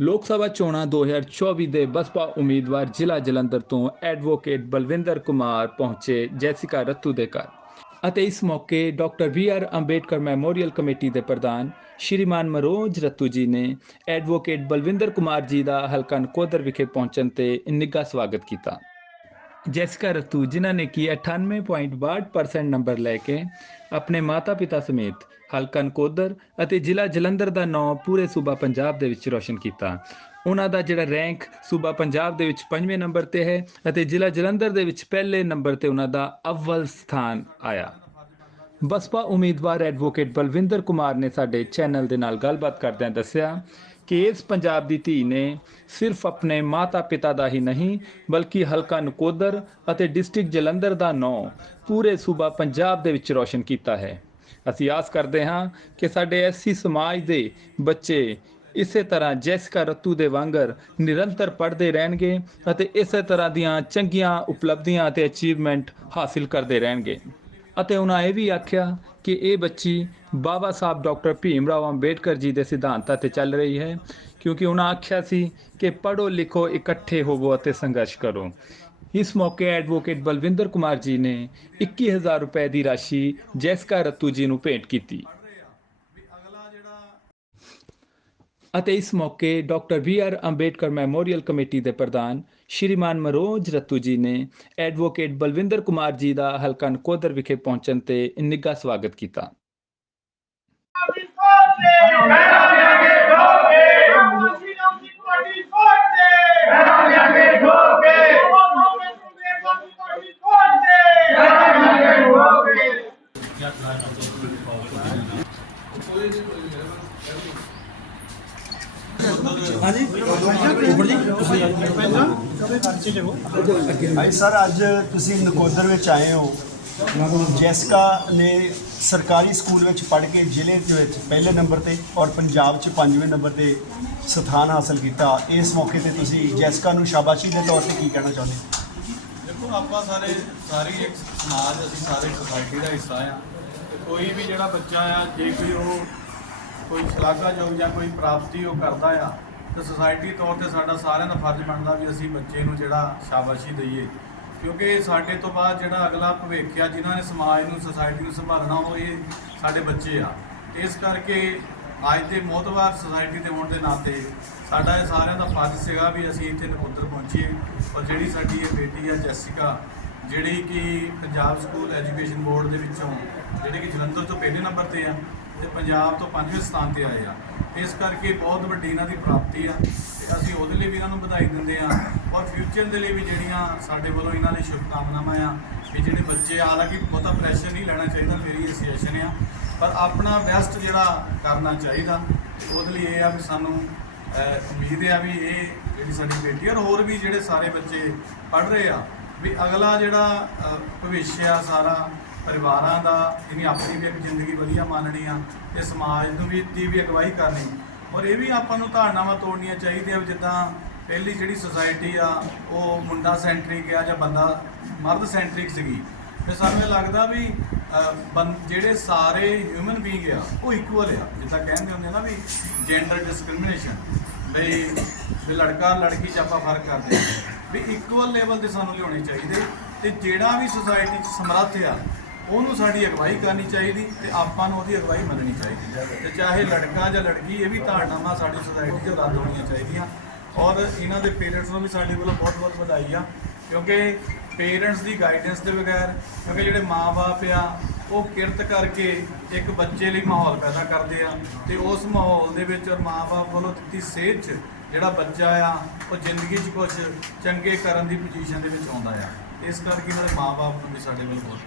ਲੋਕ ਸਭਾ ਚੋਣਾਂ 2024 ਦੇ ਬਸਪਾ ਉਮੀਦਵਾਰ ਜ਼ਿਲ੍ਹਾ ਜਲੰਧਰ ਤੋਂ ਐਡਵੋਕੇਟ ਬਲਵਿੰਦਰ ਕੁਮਾਰ ਪਹੁੰਚੇ ਜੈਸਿਕਾ ਰੱਤੂ ਦੇ ਘਰ ਅਤੇ ਇਸ ਮੌਕੇ doctor B R Ambedkar memorial committee ਦੇ ਪ੍ਰਧਾਨ ਸ਼੍ਰੀਮਾਨ ਮਰੋਜ ਰੱਤੂ ਜੀ ਨੇ ਐਡਵੋਕੇਟ ਬਲਵਿੰਦਰ ਕੁਮਾਰ ਜੀ ਦਾ ਹਲਕਾ ਨਕੋਦਰ ਵਿਖੇ ਪਹੁੰਚਣ ਤੇ ਨਿੱਘਾ ਸਵਾਗਤ ਕੀਤਾ। ਜੈਸਿਕਾ ਰਤੂ ਜਿਨ੍ਹਾਂ ਨੇ ਕੀ 98.62% ਨੰਬਰ ਲੈ ਕੇ ਆਪਣੇ ਮਾਤਾ-ਪਿਤਾ ਸਮੇਤ ਹਲਕਾ ਨਕੋਦਰ ਅਤੇ ਜ਼ਿਲ੍ਹਾ ਜਲੰਧਰ ਦਾ ਨਾਂ ਪੂਰੇ ਸੂਬਾ ਪੰਜਾਬ ਦੇ ਵਿੱਚ ਰੋਸ਼ਨ ਕੀਤਾ। ਉਹਨਾਂ ਦਾ ਜਿਹੜਾ ਰੈਂਕ ਸੂਬਾ ਪੰਜਾਬ ਦੇ ਵਿੱਚ 5ਵੇਂ ਨੰਬਰ ਤੇ ਹੈ ਅਤੇ ਜ਼ਿਲ੍ਹਾ ਜਲੰਧਰ ਦੇ ਵਿੱਚ ਪਹਿਲੇ ਨੰਬਰ ਤੇ ਉਹਨਾਂ ਦਾ ਅਵਲ ਸਥਾਨ ਆਇਆ। ਬਸਪਾ ਉਮੀਦਵਾਰ ਐਡਵੋਕੇਟ ਬਲਵਿੰਦਰ ਕੁਮਾਰ ਨੇ ਸਾਡੇ ਚੈਨਲ ਦੇ ਨਾਲ ਗੱਲਬਾਤ ਕਰਦਿਆਂ ਦੱਸਿਆ ਕਿ ਇਸ ਪੰਜਾਬ ਦੀ ਧੀ ਨੇ ਸਿਰਫ ਆਪਣੇ ਮਾਤਾ-ਪਿਤਾ ਦਾ ਹੀ ਨਹੀਂ, ਬਲਕਿ ਹਲਕਾ ਨਕੋਦਰ ਅਤੇ ਡਿਸਟ੍ਰਿਕਟ ਜਲੰਧਰ ਦਾ ਨਾਂ ਪੂਰੇ ਸੂਬਾ ਪੰਜਾਬ ਦੇ ਵਿੱਚ ਰੌਸ਼ਨ ਕੀਤਾ ਹੈ। ਅਸੀਂ ਆਸ ਕਰਦੇ ਹਾਂ ਕਿ ਸਾਡੇ ਐਸੀ ਸਮਾਜ ਦੇ ਬੱਚੇ ਇਸੇ ਤਰ੍ਹਾਂ ਜੈਸਿਕਾ ਰਤੂ ਦੇ ਵਾਂਗਰ ਨਿਰੰਤਰ ਪੜ੍ਹਦੇ ਰਹਿਣਗੇ ਅਤੇ ਇਸੇ ਤਰ੍ਹਾਂ ਦੀਆਂ ਚੰਗੀਆਂ ਉਪਲਬਧੀਆਂ ਅਤੇ ਅਚੀਵਮੈਂਟ ਹਾਸਿਲ ਕਰਦੇ ਰਹਿਣਗੇ। ਅਤੇ ਉਹਨਾਂ ਇਹ ਵੀ ਆਖਿਆ ਕਿ ਇਹ ਬੱਚੀ ਬਾਬਾ ਸਾਹਿਬ ਡਾਕਟਰ ਭੀਮ ਰਾਓ ਅੰਬੇਡਕਰ ਜੀ ਦੇ ਸਿਧਾਂਤਾਂ ਤੇ ਚੱਲ ਰਹੀ ਹੈ, ਕਿਉਂਕਿ ਉਹਨਾਂ ਆਖਿਆ ਸੀ ਕਿ ਪੜ੍ਹੋ ਲਿਖੋ, ਇਕੱਠੇ ਹੋਵੋ ਅਤੇ ਸੰਘਰਸ਼ ਕਰੋ। ਇਸ ਮੌਕੇ ਐਡਵੋਕੇਟ ਬਲਵਿੰਦਰ ਕੁਮਾਰ ਜੀ ਨੇ 21000 ਰੁਪਏ ਦੀ ਰਾਸ਼ੀ ਜੈਸਕਾ ਰਤੂ ਜੀ ਨੂੰ ਭੇਂਟ ਕੀਤੀ। ਅਤੇ ਇਸ ਮੌਕੇ doctor B R Ambedkar memorial committee ਦੇ ਪ੍ਰਧਾਨ ਸ਼੍ਰੀਮਾਨ ਮਰੋਜ ਰੱਤੂ ਜੀ ਨੇ ਐਡਵੋਕੇਟ ਬਲਵਿੰਦਰ ਕੁਮਾਰ ਜੀ ਦਾ ਹਲਕਾ ਨਕੋਦਰ ਵਿਖੇ ਪਹੁੰਚਣ ਤੇ ਨਿੱਘਾ ਸਵਾਗਤ ਕੀਤਾ। ਹਾਂਜੀ। ਉੱਪਰ ਜੀ ਤੁਸੀਂ ਭਾਈ ਸਰ ਅੱਜ ਤੁਸੀਂ ਨਕੋਦਰ ਵਿੱਚ ਆਏ ਹੋ। ਜੈਸਕਾ ਨੇ ਸਰਕਾਰੀ ਸਕੂਲ ਵਿੱਚ ਪੜ੍ਹ ਕੇ ਜ਼ਿਲ੍ਹੇ ਦੇ ਵਿੱਚ ਪਹਿਲੇ ਨੰਬਰ ਤੇ ਔਰ ਪੰਜਾਬ 'ਚ ਪੰਜਵੇਂ ਨੰਬਰ ਤੇ ਸਥਾਨ ਹਾਸਲ ਕੀਤਾ। ਇਸ ਮੌਕੇ ਤੇ ਤੁਸੀਂ ਜੈਸਕਾ ਨੂੰ ਸ਼ਾਬਾਸ਼ੀ ਦੇ ਤੌਰ ਤੇ ਕੀ ਕਹਿਣਾ ਚਾਹੁੰਦੇ ਹੋ? ਦੇਖੋ ਆਪਾਂ ਸਾਰੇ ਸਾਰੀ ਇੱਕ ਸਮਾਜ ਅਸੀਂ ਸਾਰੇ ਸੋਸਾਇਟੀ ਦਾ ਹਿੱਸਾ ਆ। ਕੋਈ ਵੀ ਜਿਹੜਾ ਬੱਚਾ ਆ ਜੇ ਕੋਈ ਉਹ ਕੋਈ ਸ਼ਲਾਘਾਯੋਗ ਜਾਂ ਕੋਈ ਪ੍ਰਾਪਤੀ ਉਹ ਕਰਦਾ ਆ ਤੇ ਸੋਸਾਇਟੀ ਤੌਰ ਤੇ ਸਾਡਾ ਸਾਰਿਆਂ ਦਾ ਫਰਜ਼ ਬਣਦਾ ਵੀ ਅਸੀਂ ਬੱਚੇ ਨੂੰ ਜਿਹੜਾ ਸ਼ਾਬਾਸ਼ੀ ਦਈਏ। ਕਿਉਂਕਿ ਸਾਡੇ ਤੋਂ ਬਾਅਦ ਜਿਹੜਾ ਅਗਲਾ ਭਵਿੱਖ ਆ, ਜਿਨ੍ਹਾਂ ਨੇ ਸਮਾਜ ਨੂੰ ਸੋਸਾਇਟੀ ਨੂੰ ਸੰਭਾਲਣਾ ਉਹ ਇਹ ਸਾਡੇ ਬੱਚੇ ਆ। ਇਸ ਕਰਕੇ ਅੱਜ ਦੇ ਮੋਤਵਾਰ ਸੋਸਾਇਟੀ ਦੇ ਹੋਣ ਦੇ ਨਾਤੇ ਸਾਡਾ ਇਹ ਸਾਰਿਆਂ ਦਾ ਫਰਜ਼ ਸੀਗਾ ਵੀ ਅਸੀਂ ਇੱਥੇ ਨਕੋਦਰ ਪਹੁੰਚੀਏ। ਔਰ ਜਿਹੜੀ ਸਾਡੀ ਇਹ ਬੇਟੀ ਆ, ਜੈਸਿਕਾ, ਜਿਹੜੀ ਕਿ ਪੰਜਾਬ ਸਕੂਲ ਐਜੂਕੇਸ਼ਨ ਬੋਰਡ ਦੇ ਵਿੱਚੋਂ, ਜਿਹੜੇ ਕਿ ਜਲੰਧਰ ਤੋਂ ਪਹਿਲੇ ਨੰਬਰ ਤੇ ਆ ਤੇ ਪੰਜਾਬ ਤੋਂ ਪੰਜਵੇਂ ਸਥਾਨ ਤੇ ਆਏ ਆ। ਇਸ ਕਰਕੇ ਬਹੁਤ ਵੱਡੀ ਇਹਨਾਂ ਦੀ ਪ੍ਰਾਪਤੀ ਆ ਤੇ ਅਸੀਂ ਉਹਦੇ ਲਈ ਵੀ ਇਹਨਾਂ ਨੂੰ ਵਧਾਈ ਦਿੰਦੇ ਆ ਔਰ ਫਿਊਚਰ ਦੇ ਲਈ ਵੀ ਜਿਹੜੀਆਂ ਸਾਡੇ ਵੱਲੋਂ ਇਹਨਾਂ ਲਈ ਸ਼ੁਭਕਾਮਨਾਵਾਂ ਆ ਕਿ ਜਿਹੜੇ ਬੱਚੇ ਹਾਲਾਂਕਿ ਬਹੁਤਾ ਪ੍ਰੈਸ਼ਰ ਨਹੀਂ ਲੈਣਾ ਚਾਹੀਦਾ, ਮੇਰੀ ਇਹ ਸੁਜੈਸ਼ਨ ਆ। ਪਰ ਆਪਣਾ ਬੈਸਟ ਜਿਹੜਾ ਕਰਨਾ ਚਾਹੀਦਾ, ਉਹਦੇ ਲਈ ਇਹ ਆ ਵੀ ਸਾਨੂੰ ਉਮੀਦ ਆ ਵੀ ਇਹ ਜਿਹੜੀ ਸਾਡੀ ਬੇਟੀ ਆ ਔਰ ਹੋਰ ਵੀ ਜਿਹੜੇ ਸਾਰੇ ਬੱਚੇ ਪੜ੍ਹ ਰਹੇ ਆ, ਵੀ ਅਗਲਾ ਜਿਹੜਾ ਭਵਿੱਖ ਆ ਸਾਰਾ ਪਰਿਵਾਰਾਂ ਦਾ, ਜਿਵੇਂ ਆਪਣੀ ਵੀ ਇੱਕ ਜ਼ਿੰਦਗੀ ਵਧੀਆ ਮੰਨਣੀ ਆ ਤੇ ਸਮਾਜ ਨੂੰ ਵੀ ਦੀ ਵੀ ਅਗਵਾਈ ਕਰਨੀ। ਔਰ ਇਹ ਵੀ ਆਪਾਂ ਨੂੰ ਧਾਰਨਾਵਾਂ ਤੋੜਨੀਆਂ ਚਾਹੀਦੀਆਂ ਵੀ ਜਿੱਦਾਂ ਪਹਿਲੀ ਜਿਹੜੀ ਸੁਸਾਇਟੀ ਆ, ਉਹ ਮੁੰਡਾ ਸੈਂਟਰਿਕ ਆ ਜਾਂ ਬੰਦਾ ਮਰਦ ਸੈਂਟਰਿਕ ਸੀਗੀ। ਤੇ ਸਾਨੂੰ ਇਹ ਲੱਗਦਾ ਵੀ ਬੰ- ਜਿਹੜੇ ਸਾਰੇ ਹਿਊਮਨ ਬੀਇੰਗ ਆ, ਉਹ ਇਕੁਅਲ ਆ। ਜਿੱਦਾਂ ਕਹਿੰਦੇ ਹੁੰਦੇ ਨਾ ਵੀ ਜੈਂਡਰ ਡਿਸਕ੍ਰਿਮੀਨੇਸ਼ਨ ਬਈ ਵੀ ਲੜਕਾ ਲੜਕੀ 'ਚ ਆਪਾਂ ਫ਼ਰਕ ਕਰਦੇ ਆ। ਵੀ ਇਕੁਅਲ ਲੈਵਲ ਤੇ ਸਾਨੂੰ ਲਿਆਉਣੇ ਚਾਹੀਦੇ। ਤੇ ਜਿਹੜਾ ਵੀ ਸੁਸਾਇਟੀ 'ਚ ਸਮਰੱਥ ਆ ਉਹਨੂੰ ਸਾਡੀ ਅਗਵਾਈ ਕਰਨੀ ਚਾਹੀਦੀ ਤੇ ਆਪਾਂ ਨੂੰ ਉਹਦੀ ਅਗਵਾਈ ਮੰਨਣੀ ਚਾਹੀਦੀ ਤੇ ਚਾਹੇ ਲੜਕਾ ਜਾਂ ਲੜਕੀ, ਇਹ ਵੀ ਧਾਰਨਾਵਾਂ ਸਾਡੀ ਸੁਸਾਇਟੀ 'ਚ ਰੱਦ ਹੋਣੀਆਂ ਚਾਹੀਦੀਆਂ। ਔਰ ਇਹਨਾਂ ਦੇ ਪੇਰੈਂਟਸ ਨੂੰ ਵੀ ਸਾਡੇ ਵੱਲੋਂ ਬਹੁਤ ਬਹੁਤ ਵਧਾਈ ਆ। ਕਿਉਂਕਿ ਪੇਰੈਂਟਸ ਦੀ ਗਾਈਡੈਂਸ ਦੇ ਬਗੈਰ, ਕਿਉਂਕਿ ਜਿਹੜੇ ਮਾਪੇ ਆ, ਉਹ ਕਿਰਤ ਕਰਕੇ ਇੱਕ ਬੱਚੇ ਲਈ ਮਾਹੌਲ ਪੈਦਾ ਕਰਦੇ ਆ। ਤੇ ਉਸ ਮਾਹੌਲ ਦੇ ਵਿੱਚ ਔਰ ਮਾਪੇ ਵੱਲੋਂ ਦਿੱਤੀ ਸੇਧ 'ਚ ਜਿਹੜਾ ਬੱਚਾ ਆ, ਉਹ ਜ਼ਿੰਦਗੀ 'ਚ ਕੁਝ ਚੰਗੇ ਕਰਨ ਦੀ ਪੋਜੀਸ਼ਨ ਦੇ ਵਿੱਚ ਆਉਂਦਾ ਆ। ਇਸ ਕਰਕੇ ਇਹਨਾਂ ਦੇ ਮਾਪੇ ਨੂੰ ਵੀ ਸਾਡੇ ਵੱਲੋਂ ਬਹੁਤ